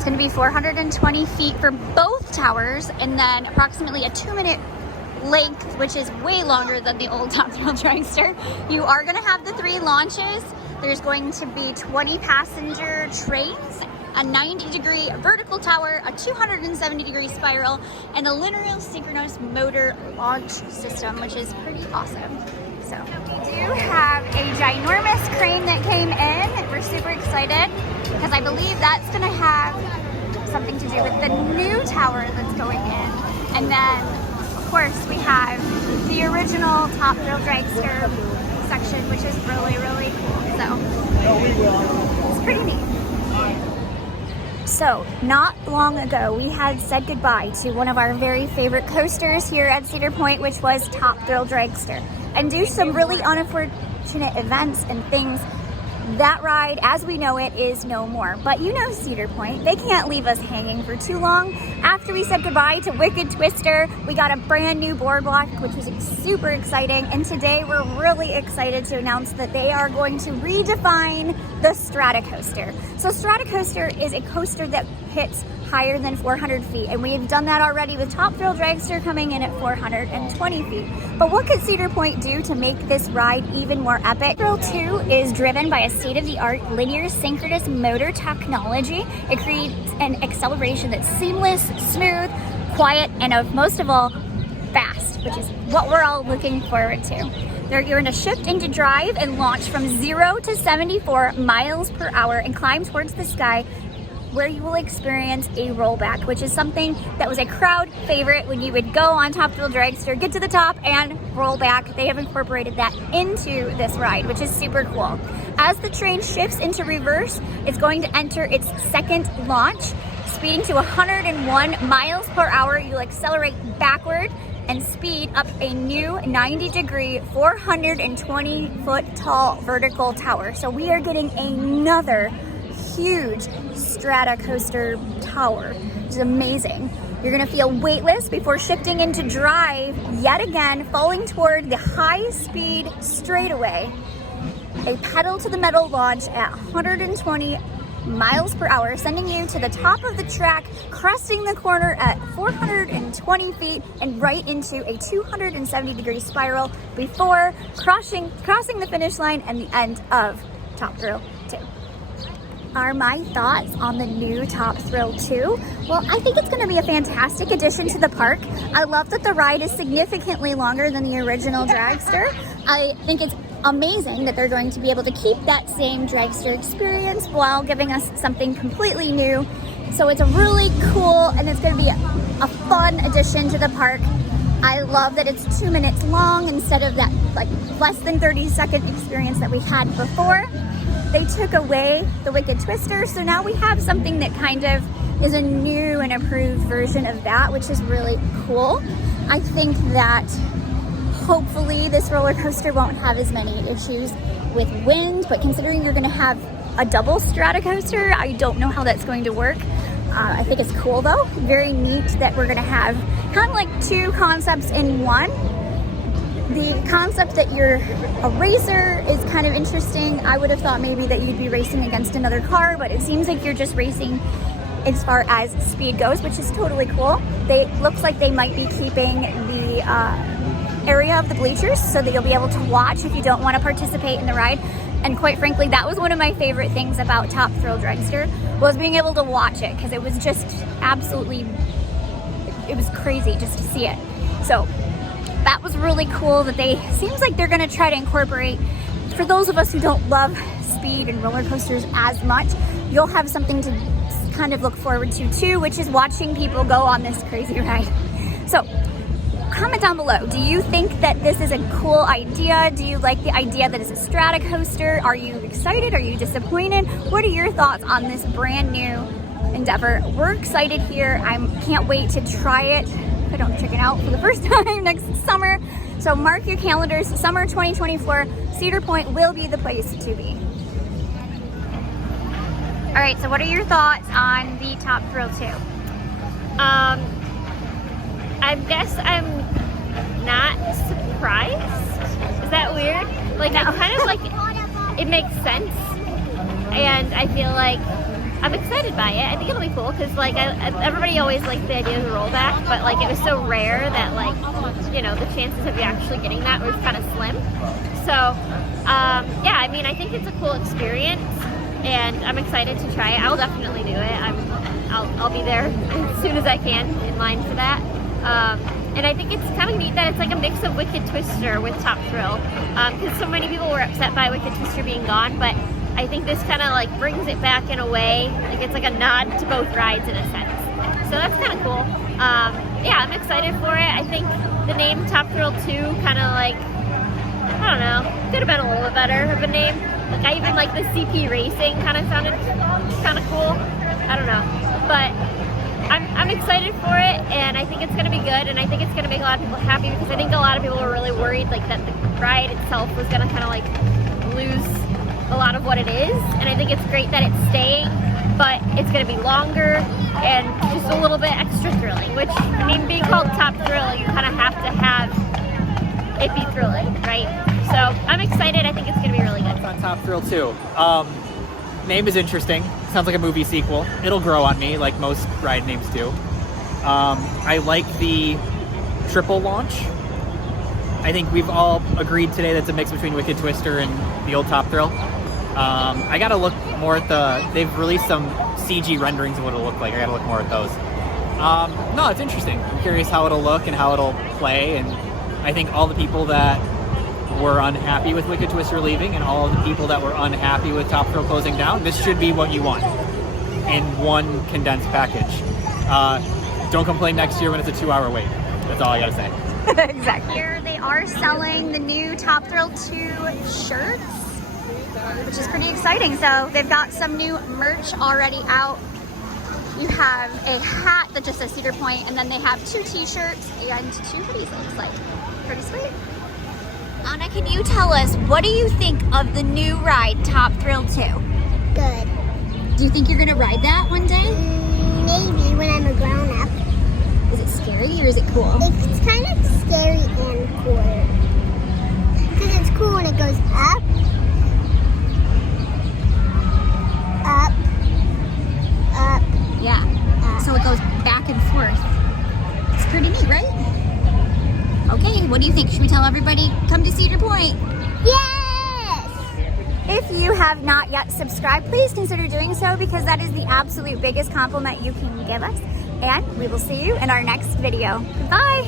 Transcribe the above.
It's going to be 420 feet for both towers, and then approximately a 2-minute length, which is way longer than the old Top Thrill Dragster. You are going to have the 3 launches. There's going to be 20 passenger trains, a 90-degree vertical tower, a 270-degree spiral, and a linear synchronous motor launch system, which is pretty awesome. So we do have a ginormous crane that came in. We're super excited because I believe that's going to have something to do with the new tower that's going in. And then, of course, we have the original Top Thrill Dragster section, which is really, really cool. So it's pretty neat. So, not long ago, we had said goodbye to one of our very favorite coasters here at Cedar Point, which was Top Thrill Dragster. And due to some really unfortunate events and things, that ride, as we know it, is no more. But you know Cedar Point, they can't leave us hanging for too long. After we said goodbye to Wicked Twister, we got a brand new boardwalk, which was super exciting. And today we're really excited to announce that they are going to redefine the Strata-coaster. So Strata-coaster is a coaster that hits higher than 400 feet, and we've done that already with Top Thrill Dragster coming in at 420 feet. But what could Cedar Point do to make this ride even more epic? Thrill 2 is driven by a state-of-the-art linear synchronous motor technology. It creates an acceleration that's seamless, smooth, quiet, and most of all, fast, which is what we're all looking forward to. You're going to shift into drive and launch from 0 to 74 miles per hour and climb towards the sky, where you will experience a rollback, which is something that was a crowd favorite when you would go on Top Thrill Dragster, get to the top, and roll back. They have incorporated that into this ride, which is super cool. As the train shifts into reverse, it's going to enter its second launch. Speeding to 101 miles per hour, you'll accelerate backward and speed up a new 90-degree, 420-foot tall vertical tower. So we are getting another huge Strata-coaster tower, which is amazing. You're gonna feel weightless before shifting into drive yet again, falling toward the high-speed straightaway. A pedal to the metal launch at 120 miles per hour, sending you to the top of the track, cresting the corner at 420 feet and right into a 270-degree spiral before crossing the finish line and the end of Top Thrill 2. Are my thoughts on the new Top Thrill 2? Well, I think it's going to be a fantastic addition to the park. I love that the ride is significantly longer than the original Dragster. I think it's amazing that they're going to be able to keep that same Dragster experience while giving us something completely new. So it's a really cool, and it's going to be a fun addition to the park. I love that it's 2 minutes long instead of that like less than 30-second experience that we had before. They took away the Wicked Twister, so now we have something that kind of is a new and improved version of that, which is really cool. I think that hopefully this roller coaster won't have as many issues with wind, but considering you're going to have a double Strata-coaster, I don't know how that's going to work. I think it's cool though. Very neat that we're going to have kind of like 2 concepts in one. The concept that you're a racer is kind of interesting. I would have thought maybe that you'd be racing against another car, but it seems like you're just racing as far as speed goes, which is totally cool. Looks like they might be keeping the area of the bleachers so that you'll be able to watch if you don't want to participate in the ride. And quite frankly, that was one of my favorite things about Top Thrill Dragster, was being able to watch it, because it was just absolutely, it was crazy just to see it. So that was really cool that seems like they're going to try to incorporate, for those of us who don't love speed and roller coasters as much, you'll have something to kind of look forward to too, which is watching people go on this crazy ride. So comment down below, do you think that this is a cool idea? Do you like the idea that it's a Strata-coaster? Are you excited? Are you disappointed? What are your thoughts on this brand new endeavor? We're excited here. I can't wait to try it. I don't check it out for the first time next summer. So mark your calendars, summer 2024, Cedar Point will be the place to be. All right, so what are your thoughts on the Top Thrill 2? I guess I'm not surprised. Is that weird? Like, I'm kind of like, it makes sense. And I feel like I'm excited by it. I think it'll be cool because like everybody always likes the idea of the rollback, but like it was so rare that like, you know, the chances of you actually getting that was kind of slim. So yeah, I mean, I think it's a cool experience and I'm excited to try it. I'll definitely do it. I'll be there as soon as I can in line for that. And I think it's kind of neat that it's like a mix of Wicked Twister with Top Thrill, because so many people were upset by Wicked Twister being gone, but I think this kind of like brings it back in a way, like it's like a nod to both rides in a sense. So that's kind of cool. Yeah, I'm excited for it. I think the name Top Thrill 2 kind of like, I don't know, could have been a little bit better of a name. Like I even like the CP Racing kind of sounded kind of cool. I don't know, but I'm excited for it, and I think it's going to be good, and I think it's going to make a lot of people happy because I think a lot of people were really worried like that the ride itself was going to kind of like lose a lot of what it is, and I think it's great that it's staying, but it's going to be longer and just a little bit extra thrilling, which, I mean, being called Top Thrill, you kind of have to have it be thrilling, right? So I'm excited. I think it's going to be really good. It's on Top Thrill 2. Name is interesting. Sounds like a movie sequel. It'll grow on me like most ride names do. I like the triple launch. I think we've all agreed today that's a mix between Wicked Twister and the old Top Thrill. I gotta look more at they've released some CG renderings of what it'll look like. I gotta look more at those. No, it's interesting. I'm curious how it'll look and how it'll play, and I think all the people that were unhappy with Wicked Twister leaving and all of the people that were unhappy with Top Thrill closing down, this should be what you want in one condensed package. Don't complain next year when it's a 2-hour wait. That's all I gotta say. Exactly. Here they are selling the new Top Thrill 2 shirts, which is pretty exciting. So they've got some new merch already out. You have a hat that just says Cedar Point, and then they have 2 t-shirts and 2 hoodies, it looks like. Pretty sweet. Anna, can you tell us, what do you think of the new ride, Top Thrill 2? Good. Do you think you're gonna ride that one day? Maybe when I'm a grown-up. Is it scary or is it cool? It's kind of scary and cool. Because it's cool when it goes up, up, up. Yeah. So it goes back and forth. It's pretty neat, right? Okay, what do you think? Should we tell everybody, come to Cedar Point? Yes! If you have not yet subscribed, please consider doing so because that is the absolute biggest compliment you can give us. And we will see you in our next video. Goodbye!